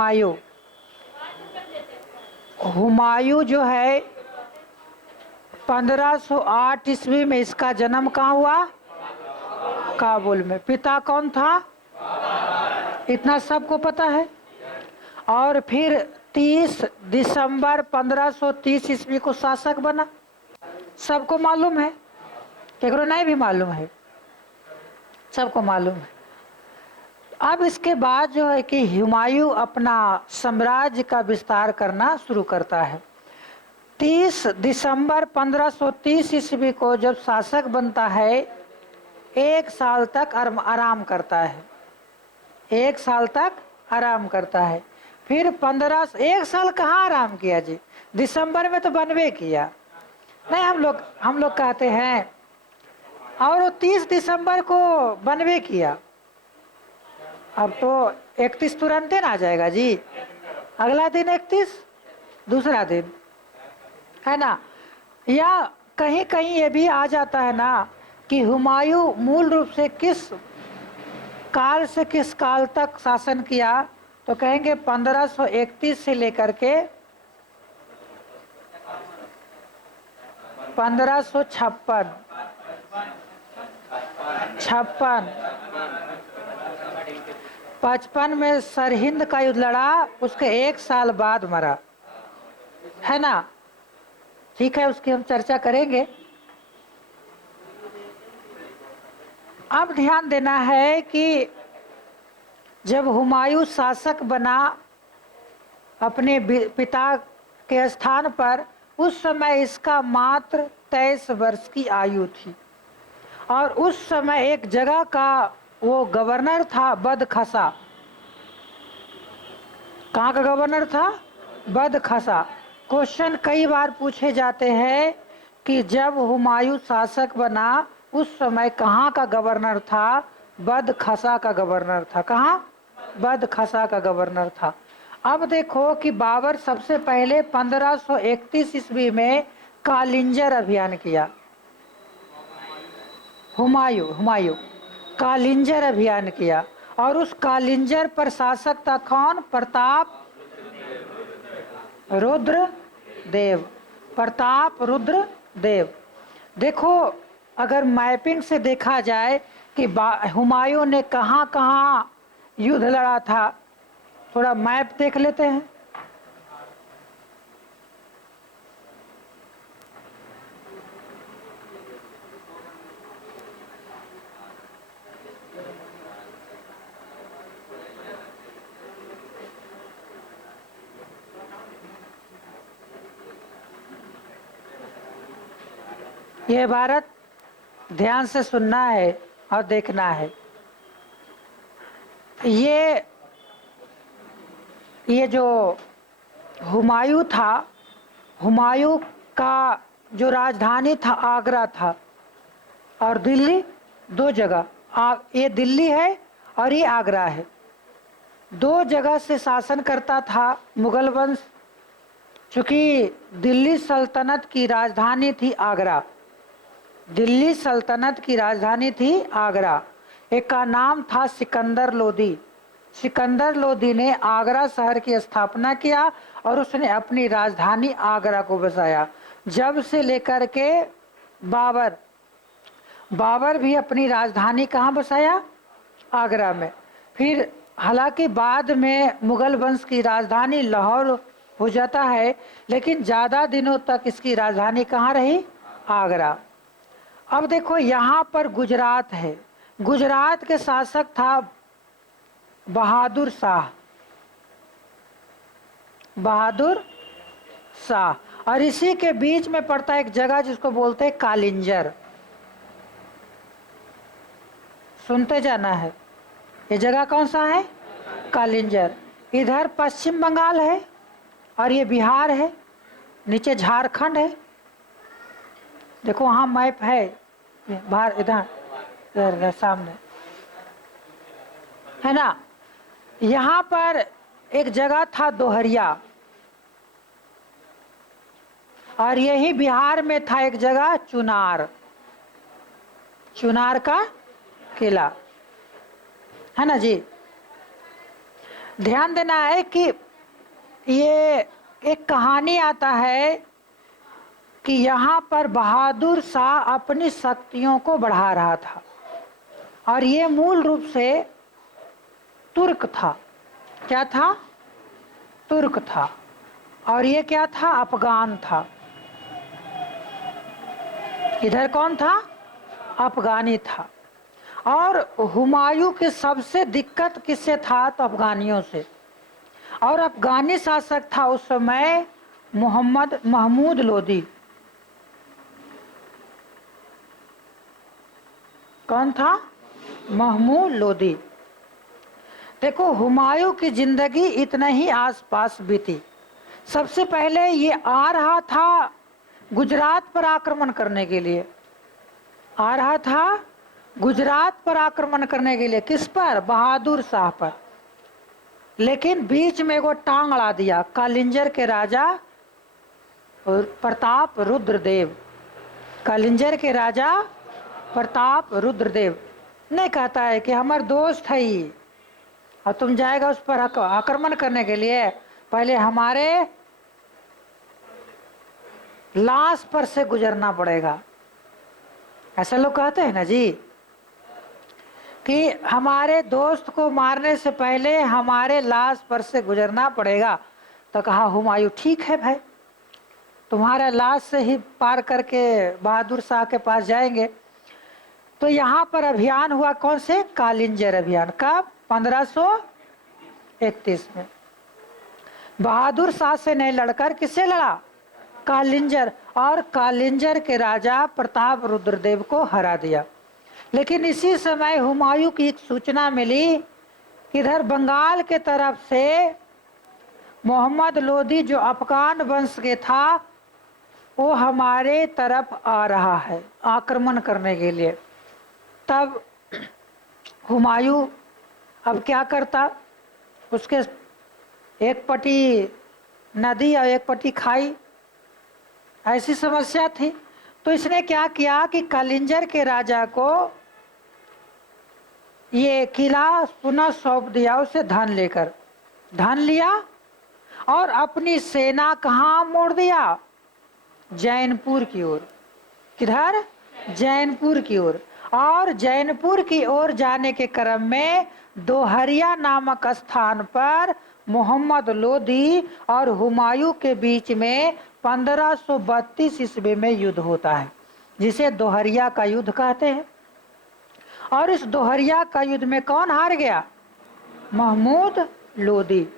हुमायूं। हुमायूं जो है 1508 ईस्वी में इसका जन्म कहाँ हुआ? काबुल में। पिता कौन था? इतना सबको पता है। और फिर 30 दिसंबर 1530 ईस्वी को शासक बना, सबको मालूम है, केकरो नहीं भी मालूम है, सबको मालूम है। अब इसके बाद जो है कि हुमायूं अपना साम्राज्य का विस्तार करना शुरू करता है। 30 दिसंबर 1530 ईस्वी को जब शासक बनता है, 1 साल तक आराम करता है, 1 साल तक आराम करता है। फिर 1 साल कहाँ आराम किया जी? दिसंबर में तो बनवे किया नहीं, हम लोग कहते हैं। और वो 30 दिसंबर को बनवे किया, अब तो 31 तुरंत ना आ जाएगा जी, अगला दिन 31, दूसरा दिन, है ना। या कहीं कहीं ये भी आ जाता है ना कि हुमायूं मूल रूप से किस काल से किस काल तक शासन किया, तो कहेंगे 1531 से लेकर के 1556, 55 में सरहिंद का युद्ध लड़ा, उसके 1 साल बाद मरा, है ना। ठीक है, उसकी हम चर्चा करेंगे। अब ध्यान देना है कि जब हुमायूं शासक बना अपने पिता के स्थान पर, उस समय इसका मात्र 23 वर्ष की आयु थी। और उस समय एक जगह का वो गवर्नर था बदखसा। कहाँ का गवर्नर था? बदखसा। क्वेश्चन कई बार पूछे जाते हैं कि जब हुमायूं शासक बना उस समय कहाँ का गवर्नर था? बदखसा का गवर्नर था। कहाँ? बदखसा का गवर्नर था। अब देखो कि बाबर सबसे पहले 1531 ईस्वी में कालिंजर अभियान किया। हुमायूं कालिंजर अभियान किया, और उस कालिंजर पर शासक था कौन? प्रताप रुद्र देव। प्रताप रुद्र देव। देखो, अगर मैपिंग से देखा जाए कि हुमायूं ने कहाँ कहाँ युद्ध लड़ा था, थोड़ा मैप देख लेते हैं। ये भारत ध्यान से सुनना है और देखना है। ये जो हुमायूं था, हुमायूं का जो राजधानी था आगरा था, और दिल्ली, दो जगह, ये दिल्ली है और ये आगरा है। दो जगह से शासन करता था मुगल वंश। चूंकि दिल्ली सल्तनत की राजधानी थी आगरा, दिल्ली सल्तनत की राजधानी थी आगरा। एक का नाम था सिकंदर लोदी। सिकंदर लोदी ने आगरा शहर की स्थापना किया और उसने अपनी राजधानी आगरा को बसाया। जब से लेकर के बाबर भी अपनी राजधानी कहाँ बसाया? आगरा में। फिर हालांकि बाद में मुगल वंश की राजधानी लाहौर हो जाता है, लेकिन ज़्यादा दिनों तक इसकी राजधानी कहाँ रही? आगरा। अब देखो, यहाँ पर गुजरात है। गुजरात के शासक था बहादुर शाह। बहादुर शाह। और इसी के बीच में पड़ता है एक जगह जिसको बोलते हैं कालिंजर। सुनते जाना है, ये जगह कौन सा है? कालिंजर। इधर पश्चिम बंगाल है और ये बिहार है, नीचे झारखंड है। देखो वहाँ मैप है, बाहर इधर सामने है ना। यहाँ पर एक जगह था दोहरिया, और यही बिहार में था एक जगह चुनार, चुनार का किला, है ना जी। ध्यान देना है कि ये एक कहानी आता है कि यहाँ पर बहादुर शाह अपनी शक्तियों को बढ़ा रहा था, और ये मूल रूप से तुर्क था। क्या था? तुर्क था। और ये क्या था? अफगान था। इधर कौन था? अफगानी था। और हुमायूं की सबसे दिक्कत किससे था? तो अफगानियों से। और अफगानी शासक था उस समय मोहम्मद महमूद लोदी। कौन था? महमूद लोदी। देखो, हुमायूं की जिंदगी इतना ही आसपास बीती। सबसे पहले ये आ रहा था गुजरात पर आक्रमण करने के लिए। आ रहा था गुजरात पर आक्रमण करने के लिए। किस पर? बहादुर शाह पर। लेकिन बीच में वो टांग अड़ा दिया कालिंजर के राजा प्रताप रुद्रदेव। कालिंजर के राजा प्रताप रुद्रदेव ने कहता है कि हमार दोस्त है ये, और तुम जाएगा उस पर आक्रमण करने के लिए, पहले हमारे लाश पर से गुजरना पड़ेगा। ऐसा लोग कहते हैं ना जी, कि हमारे दोस्त को मारने से पहले हमारे लाश पर से गुजरना पड़ेगा। तो कहा हुमायूं, ठीक है भाई, तुम्हारा लाश से ही पार करके बहादुर शाह के पास जाएंगे। तो यहाँ पर अभियान हुआ, कौन से? कालिंजर अभियान। कब? 1531 में। बहादुर शाह से नहीं लड़कर किससे लड़ा? कालिंजर। और कालिंजर के राजा प्रताप रुद्रदेव को हरा दिया। लेकिन इसी समय हुमायूं की एक सूचना मिली कि इधर बंगाल के तरफ से मोहम्मद लोदी जो अफगान वंश के था, वो हमारे तरफ आ रहा है आक्रमण करने के लिए। तब हुमायूं अब क्या करता? उसके एक पटी नदी और एक पटी खाई, ऐसी समस्या थी। तो इसने क्या किया कि कालिंजर के राजा को ये किला पुनः सौंप दिया, उसे धन लेकर। धन लिया और अपनी सेना कहाँ मोड़ दिया? जैनपुर की ओर। किधर? जैनपुर की ओर। और जैनपुर की ओर जाने के क्रम में दोहरिया नामक स्थान पर मोहम्मद लोदी और हुमायूं के बीच में 1532 ईस्वी में युद्ध होता है, जिसे दोहरिया का युद्ध कहते हैं। और इस दोहरिया का युद्ध में कौन हार गया? महमूद लोदी।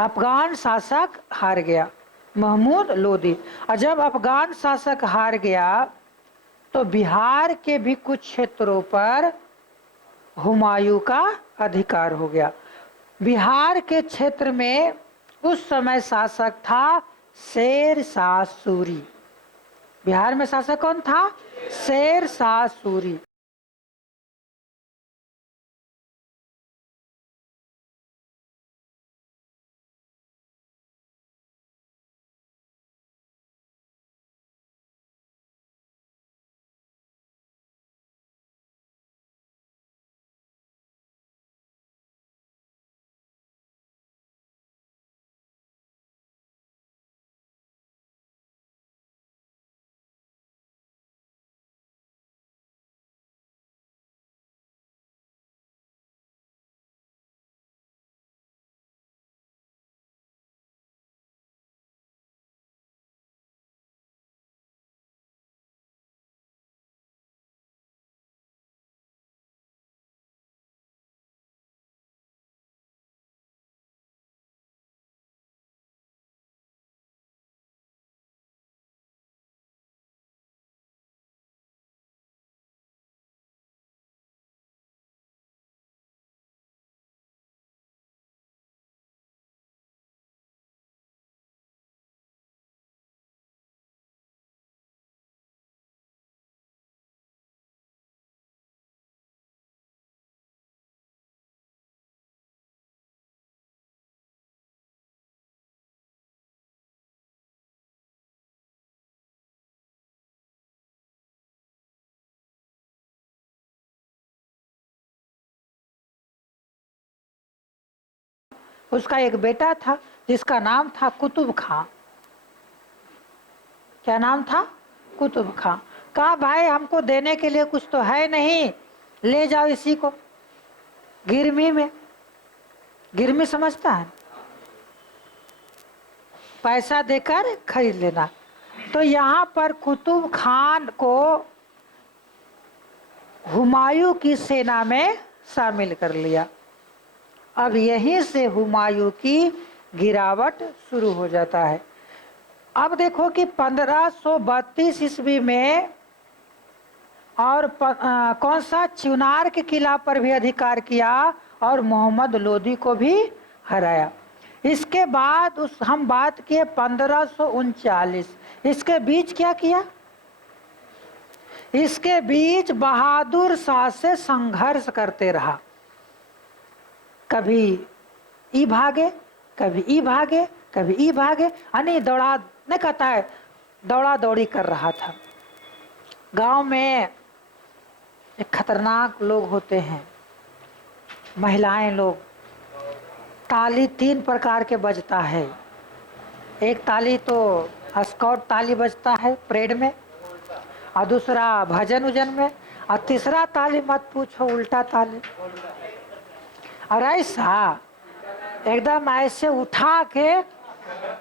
अफगान शासक हार गया, महमूद लोदी। और जब अफगान शासक हार गया तो बिहार के भी कुछ क्षेत्रों पर हुमायूं का अधिकार हो गया। बिहार के क्षेत्र में उस समय शासक था शेर शाह सूरी। बिहार में शासक कौन था? शेर शाह सूरी। उसका एक बेटा था जिसका नाम था कुतुब खां। क्या नाम था? कुतुब खां। कहा भाई हमको देने के लिए कुछ तो है नहीं, ले जाओ इसी को गिरमी में। गिरमी समझता है? पैसा देकर खरीद लेना। तो यहाँ पर कुतुब खान को हुमायूं की सेना में शामिल कर लिया। अब यहीं से हुमायूं की गिरावट शुरू हो जाता है। अब देखो कि 1532 ईस्वी में और कौन सा चुनार के किला पर भी अधिकार किया और मोहम्मद लोदी को भी हराया। इसके बाद हम बात किए 1539। इसके बीच क्या किया? इसके बीच बहादुर शाह से संघर्ष करते रहा। कभी ई भागे, कभी ई भागे, कभी ई भागे, यानी दौड़ा नहीं कहता है, दौड़ा दौड़ी कर रहा था। गांव में एक खतरनाक लोग होते हैं, महिलाएं लोग। ताली 3 प्रकार के बजता है। एक ताली तो स्काउट ताली बजता है परेड में, और दूसरा भजन उजन में, और तीसरा ताली मत पूछो, उल्टा ताली। और ऐसा एकदम ऐसे उठा के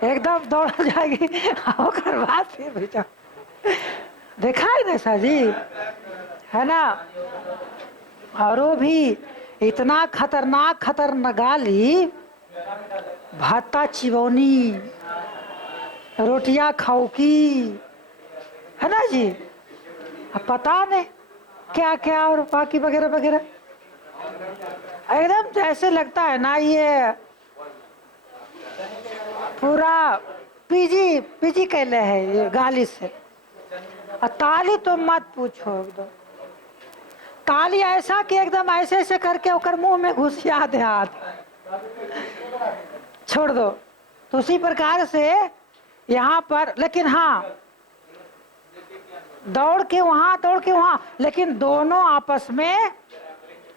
एकदम दौड़ जाएगी और बाद फिर भेजा। देखा है ना सर जी, है ना? और वो भी इतना खतरनाक गाली, भाता चिवौनी, रोटियां खाओकी, है ना जी? अब पता नहीं क्या क्या और बाकी वगैरह वगैरह। एकदम जैसे लगता है ना ये पूरा पीजी पीजी कहले है ये गाली से। और ताली तो मत पूछो, एकदम ताली ऐसा कि एकदम ऐसे ऐसे करके ओकर मुंह में घुसिया दे हाथ, छोड़ दो। तो उसी प्रकार से यहाँ पर, लेकिन हाँ दौड़ के वहां, लेकिन दोनों आपस में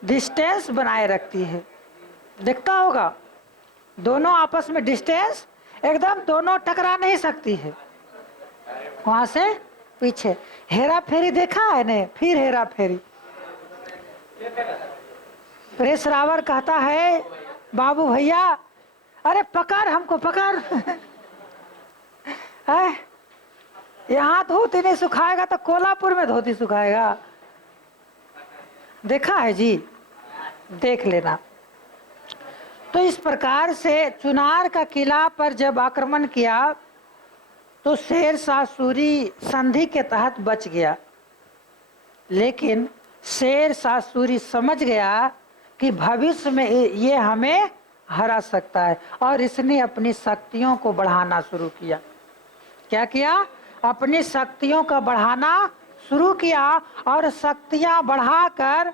डिस्टेंस बनाए रखती है। देखता होगा दोनों आपस में डिस्टेंस, एकदम दोनों टकरा नहीं सकती है। वहां से पीछे हेरा फेरी देखा है ने? फिर हेरा फेरी। परेश रावल कहता है बाबू भैया, अरे पकड़ हमको पकड़ है, यहाँ धोती नहीं सुखाएगा तो कोल्हापुर में धोती सुखाएगा। देखा है जी, देख लेना। तो इस प्रकार से चुनार का किला पर जब आक्रमण किया तो शेर शाह सूरी संधि के तहत बच गया, लेकिन शेर शाह सूरी समझ गया कि भविष्य में ये हमें हरा सकता है, और इसने अपनी शक्तियों को बढ़ाना शुरू किया। क्या किया? अपनी शक्तियों का बढ़ाना शुरू किया, और शक्तियां बढ़ाकर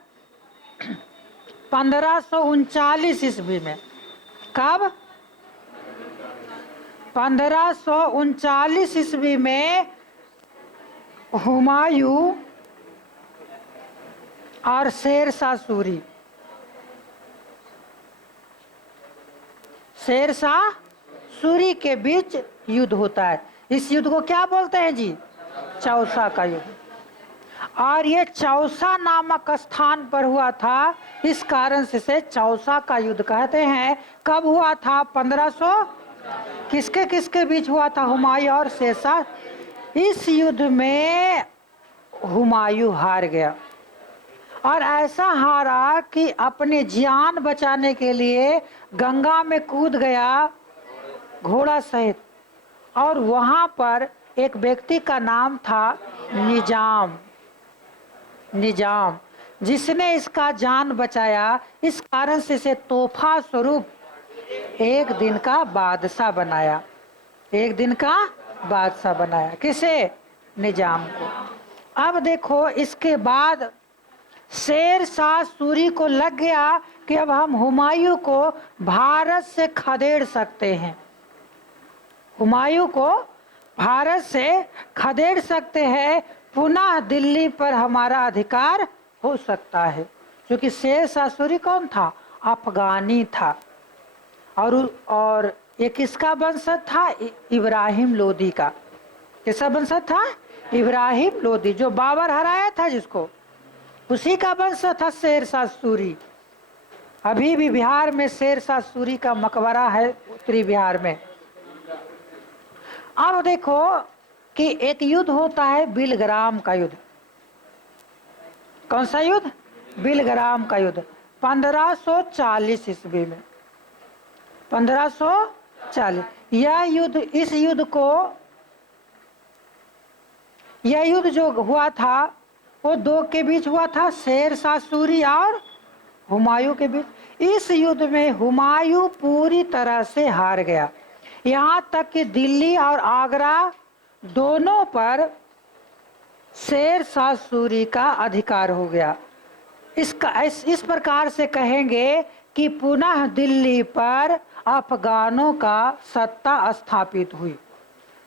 1539 ईस्वी में, कब? 1539 ईस्वी में हुमायूं और शेर शाह सूरी, शेर शाह सूरी के बीच युद्ध होता है। इस युद्ध को क्या बोलते हैं जी? चौसा का युद्ध। और ये चौसा नामक स्थान पर हुआ था, इस कारण से इसे चौसा का युद्ध कहते हैं। कब हुआ था? 1500 किसके किसके बीच हुआ था? हुमायूं और शेर शाह। इस युद्ध में हुमायूं हार गया, और ऐसा हारा कि अपने जान बचाने के लिए गंगा में कूद गया घोड़ा सहित, और वहां पर एक व्यक्ति का नाम था निजाम, जिसने इसका जान बचाया। इस कारण से इसे तोहफा स्वरूप एक दिन का बादशाह बनाया, एक दिन का बादशाह बनाया। किसे? निजाम को। अब देखो इसके बाद शेर शाह सूरी को लग गया कि अब हम हुमायूं को भारत से खदेड़ सकते हैं, हुमायूं को भारत से खदेड़ सकते हैं, पुनः दिल्ली पर हमारा अधिकार हो सकता है। क्योंकि शेर शाह सूरी कौन था? अफगानी था, और ये किसका वंशज था? इब्राहिम लोदी का। किसका वंशज था? इब्राहिम लोदी, जो बाबर हराया था जिसको, उसी का वंशज था शेरशाह सूरी। अभी भी बिहार में शेरशाह सूरी का मकबरा है, उत्तरी बिहार में। अब देखो कि एक युद्ध होता है बिलग्राम का युद्ध। कौन सा युद्ध? बिलग्राम का युद्ध 1540 ईस्वी में। 1540 यह युद्ध जो हुआ था वो दो के बीच हुआ था, शेरशाह सूरी और हुमायूं के बीच। इस युद्ध में हुमायूं पूरी तरह से हार गया, यहाँ तक कि दिल्ली और आगरा दोनों पर शेरशाह सूरी का अधिकार हो गया। इस प्रकार से कहेंगे कि पुनः दिल्ली पर अफगानों का सत्ता स्थापित हुई।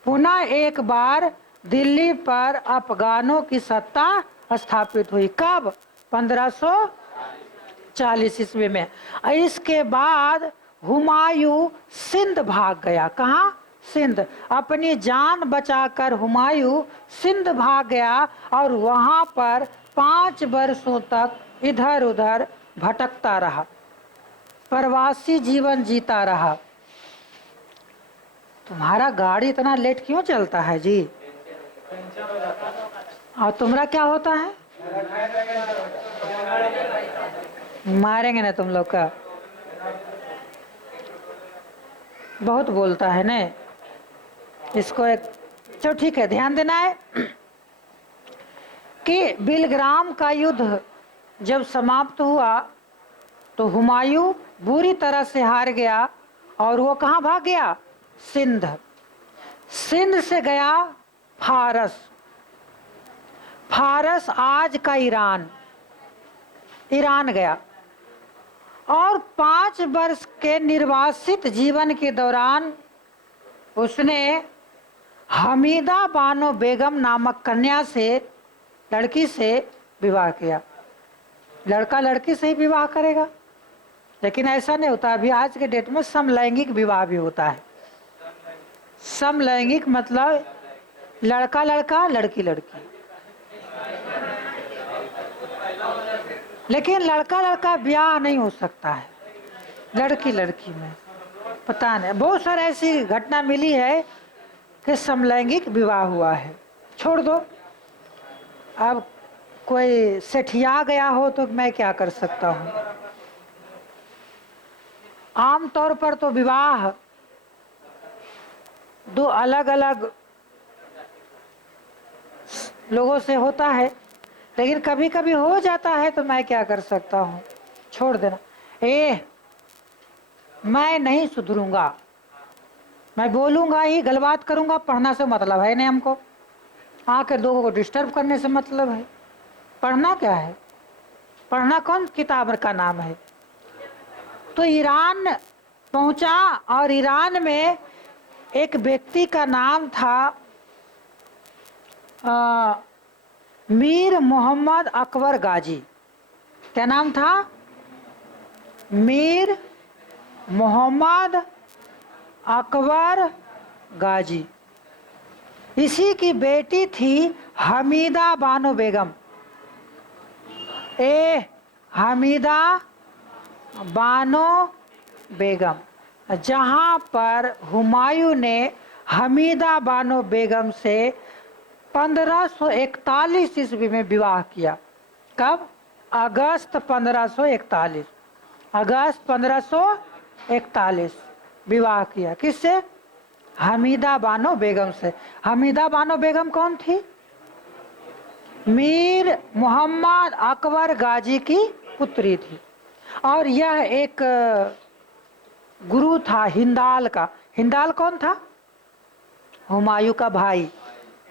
पुनः एक बार दिल्ली पर अफगानों की सत्ता स्थापित हुई। कब? 1540 ईस्वी में। इसके बाद हुमायूं सिंध भाग गया। कहाँ? सिंध। अपनी जान बचाकर हुमायूं सिंध भाग गया और वहां पर 5 वर्षों तक इधर उधर भटकता रहा, प्रवासी जीवन जीता रहा। तुम्हारा गाड़ी इतना लेट क्यों चलता है जी? और तुम्हारा क्या होता है? मारेंगे ना तुम लोग का। बहुत बोलता है ना इसको। एक चलो ठीक है, ध्यान देना है कि बिलग्राम का युद्ध जब समाप्त हुआ तो हुमायूं बुरी तरह से हार गया और वो कहाँ भाग गया? सिंध। सिंध से गया फारस। फारस आज का ईरान गया और 5 वर्ष के निर्वासित जीवन के दौरान उसने हमीदा बानो बेगम नामक कन्या से, लड़की से विवाह किया। लड़का लड़की से ही विवाह करेगा, लेकिन ऐसा नहीं होता। अभी आज के डेट में समलैंगिक विवाह भी होता है। समलैंगिक मतलब लड़का लड़का लड़की लड़की, लेकिन लड़का लड़का ब्याह नहीं हो सकता है लड़की लड़की में। पता नहीं, बहुत सारी ऐसी घटना मिली है कि समलैंगिक विवाह हुआ है। छोड़ दो, अब कोई सेठिया गया हो तो मैं क्या कर सकता हूँ। आमतौर पर तो विवाह दो अलग अलग लोगों से होता है, लेकिन कभी कभी हो जाता है तो मैं क्या कर सकता हूँ। छोड़ देना। मैं नहीं सुधरूंगा, मैं बोलूंगा ही, गलबात करूंगा। पढ़ना से मतलब है नहीं हमको, आके लोगों को डिस्टर्ब करने से मतलब है। पढ़ना क्या है? पढ़ना कौन किताब का नाम है? तो ईरान पहुंचा और ईरान में एक व्यक्ति का नाम था मीर मोहम्मद अकबर गाजी। क्या नाम था? मीर मोहम्मद अकबर गाजी। इसी की बेटी थी हमीदा बानो बेगम। हमीदा बानो बेगम, जहां पर हुमायूं ने हमीदा बानो बेगम से 1541 ईस्वी में विवाह किया। कब? अगस्त 1541। अगस्त 1541 विवाह किया। किससे? हमीदा बानो बेगम से। हमीदा बानो बेगम कौन थी? मीर मोहम्मद अकबर गाजी की पुत्री थी। और यह एक गुरु था हिंदाल का। हिंदाल कौन था? हुमायूं का भाई।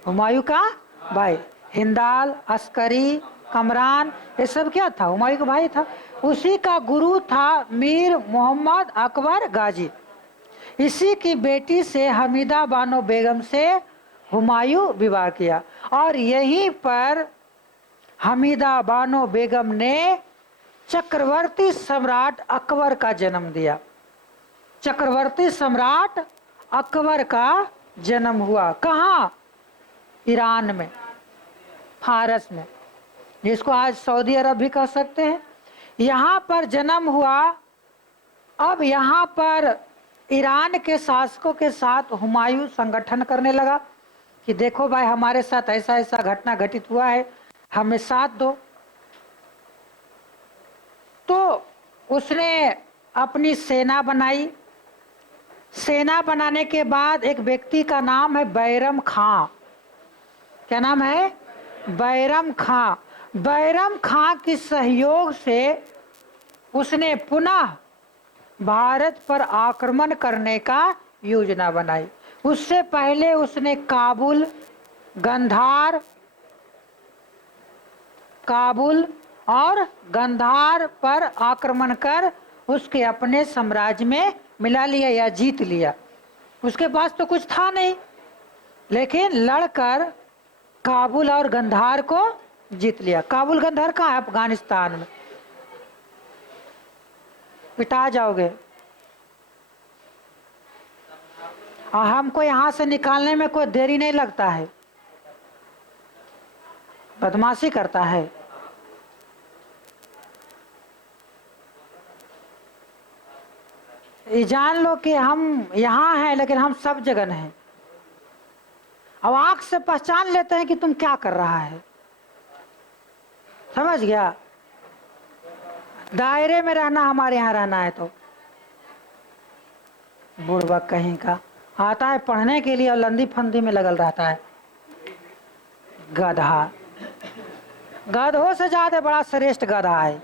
हुमायूं का भाई हिंदाल, अस्करी, कमरान, ये सब क्या था? हुमायूं का भाई था। उसी का गुरु था मीर मोहम्मद अकबर गाजी। इसी की बेटी से हमीदा बानो बेगम से हुमायूं विवाह किया और यहीं पर हमीदा बानो बेगम ने चक्रवर्ती सम्राट अकबर का जन्म दिया। चक्रवर्ती सम्राट अकबर का जन्म हुआ। कहाँ? ईरान में, फारस में, जिसको आज सऊदी अरब भी कह सकते हैं। यहाँ पर जन्म हुआ। अब यहाँ पर ईरान के शासकों के साथ हुमायूं संगठन करने लगा कि देखो भाई, हमारे साथ ऐसा ऐसा घटना घटित हुआ है, हमें साथ दो। तो उसने अपनी सेना बनाई। सेना बनाने के बाद एक व्यक्ति का नाम है बैरम खां। क्या नाम है? बैरम खां। बैरम खां के सहयोग से उसने पुनः भारत पर आक्रमण करने का योजना बनाई। उससे पहले उसने काबुल और गंधार पर आक्रमण कर उसके अपने साम्राज्य में मिला लिया या जीत लिया। उसके पास तो कुछ था नहीं, लेकिन लड़कर काबुल और गंधार को जीत लिया। काबुल गंधार कहाँ है? अफगानिस्तान में। पिटा जाओगे। और हमको यहाँ से निकालने में कोई देरी नहीं लगता है। बदमाशी करता है। ये जान लो कि हम यहाँ हैं, लेकिन हम सब जगह हैं। अब आंख से पहचान लेते हैं कि तुम क्या कर रहा है। समझ गया? दायरे में रहना, हमारे यहाँ रहना है। तो बुड़बक कहीं का आता है पढ़ने के लिए और लंदी फंदी में लगल रहता है। गधा, गधों से ज्यादा बड़ा श्रेष्ठ गधा है।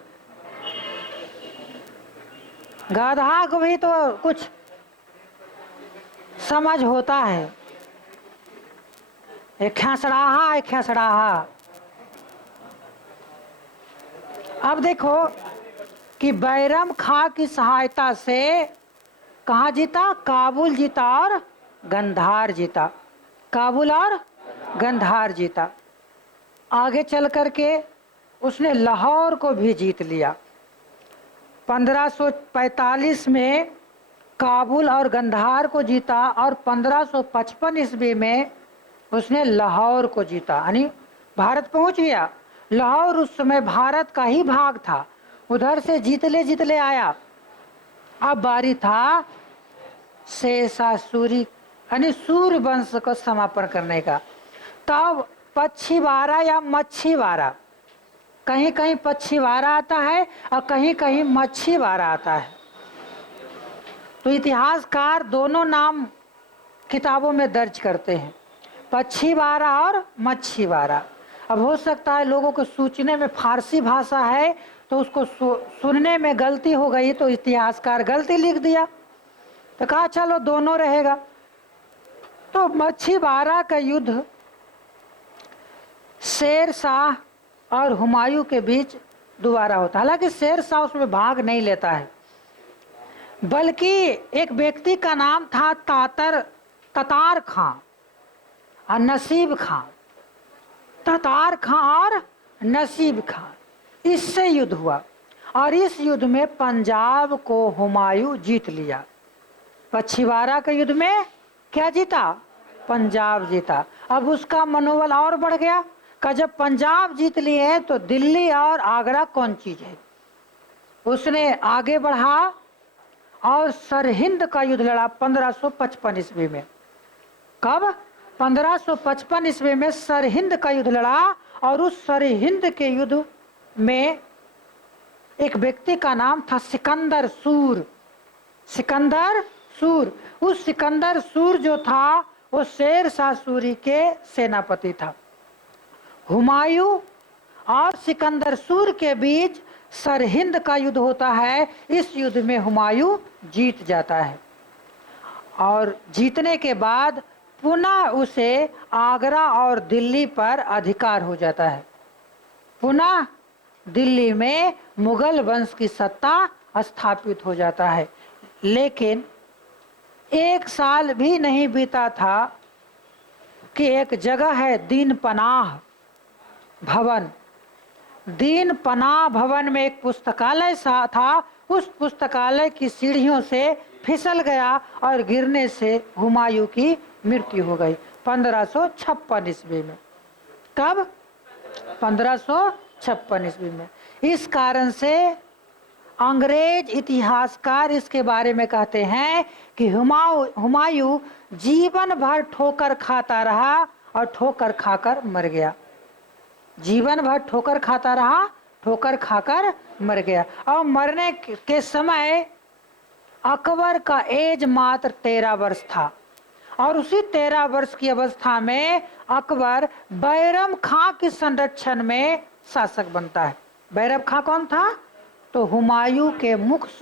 गधा को भी तो कुछ समझ होता है। एक खेसड़ाहा। अब देखो कि बैरम खां की सहायता से कहाँ जीता? काबुल जीता और गंधार जीता। काबुल और गंधार जीता। आगे चल करके उसने लाहौर को भी जीत लिया। 1545 में काबुल और गंधार को जीता और 1555 ईस्वी में उसने लाहौर को जीता, यानी भारत पहुंच गया। लाहौर उस समय भारत का ही भाग था। उधर से जीतले आया। अब बारी था शेषासुरी यानी सूर्य वंश को समापन करने का। तब पच्छीवारा या मच्छीवारा, कहीं कहीं पच्छीवारा आता है और कहीं कहीं मच्छीवारा आता है। तो इतिहासकार दोनों नाम किताबों में दर्ज करते हैं, पच्छीवारा और मच्छीवारा। अब हो सकता है लोगों को सूचने में फारसी भाषा है तो उसको सुनने में गलती हो गई, तो इतिहासकार गलती लिख दिया। तो कहा चलो दोनों रहेगा। तो मच्छीवारा का युद्ध शेर शाह और हुमायूं के बीच दोबारा होता है। हालांकि शेर शाह उसमें भाग नहीं लेता है, बल्कि एक व्यक्ति का नाम था ततार खां और नसीब खां। ततार खां और नसीब खां, इससे युद्ध हुआ और इस युद्ध में पंजाब को हुमायूं जीत लिया। पच्छीवारा के युद्ध में क्या जीता? पंजाब जीता। अब उसका मनोबल और बढ़ गया कि जब पंजाब जीत लिए तो दिल्ली और आगरा कौन चीज है। उसने आगे बढ़ा और सरहिंद का युद्ध लड़ा 1555 ईस्वी में। कब? 1555 ईस्वी में सरहिंद का युद्ध लड़ा और उस सरहिंद के युद्ध में एक व्यक्ति का नाम था सिकंदर सूर। उस सिकंदर सूर जो था वो शेर शाह सूरी के सेनापति था। हुमायूं और सिकंदर सूर के बीच सरहिंद का युद्ध होता है। इस युद्ध में हुमायूं जीत जाता है और जीतने के बाद पुनः उसे आगरा और दिल्ली पर अधिकार हो जाता है। पुनः दिल्ली में मुगल वंश की सत्ता स्थापित हो जाता है। लेकिन 1 साल भी नहीं बीता था कि एक जगह है दीन पनाह भवन। दीन पनाह भवन में एक पुस्तकालय था, उस पुस्तकालय की सीढ़ियों से फिसल गया और गिरने से हुमायूं की मृत्यु हो गई 1556 ईस्वी में। कब? 1556 ईस्वी में। इस कारण से अंग्रेज इतिहासकार इसके बारे में कहते हैं कि हुमायूं जीवन भर ठोकर खाता रहा और ठोकर खाकर मर गया। जीवन भर ठोकर खाता रहा, ठोकर खाकर मर गया। और मरने के समय अकबर का एज मात्र 13 वर्ष था और उसी 13 वर्ष की अवस्था में अकबर बैरम खां के संरक्षण में शासक बनता है। बैरम खां कौन था? तो हुमायूं के मुख